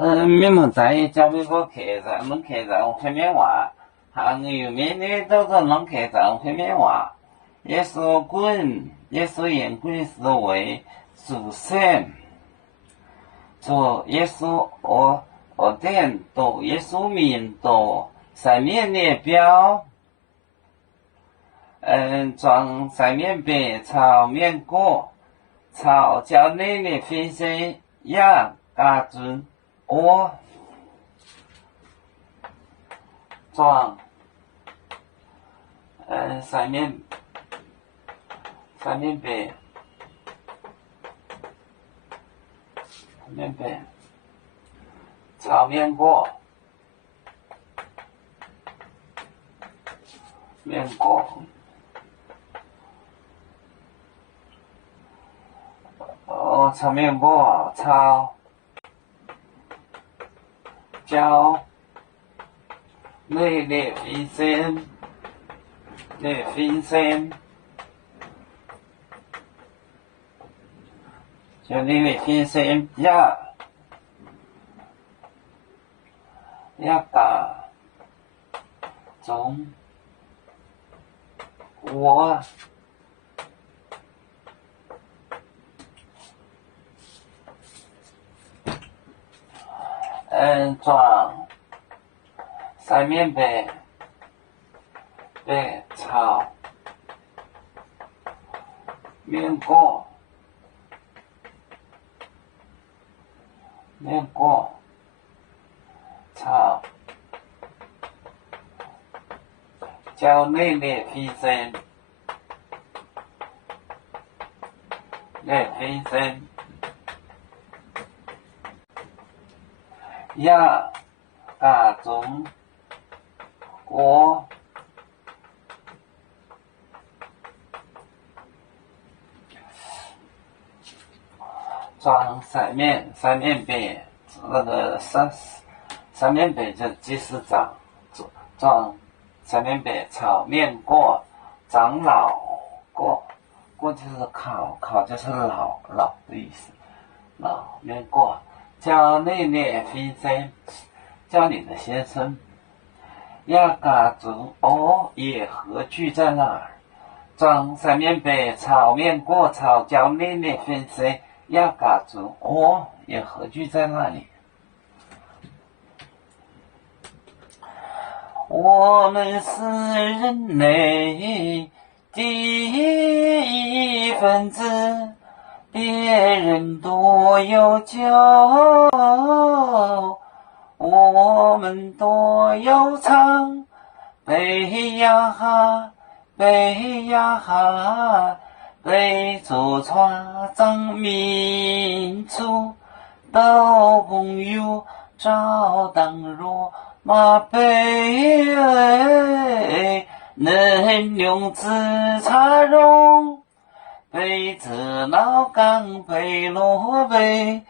面目在交俾個其實侬其實我會面話，行有面呢都是侬其實我會面話，耶穌君，耶穌言君是為主神，做耶穌我點到耶穌名到上面列表，裝上面白炒面果，炒叫内的分析呀，加准。我装上面白炒面果炒面果炒叫内的分身叫内的分身呀打中我装上面白炒面果炒叫内的分身呀打中我装上面白那个上面白就即是装上面白炒面果长老果就是烤就是老的意思，老面果叫内列分身叫你的先生呀家族也合聚在那儿，装上面白炒面果炒叫内列分身呀家族也合聚在那里。我们是人类的一份子，别人多有酒，我们多有唱，背呀哈，背着船长民族都朋友照当若马背能用自茶容背着老岗背罗背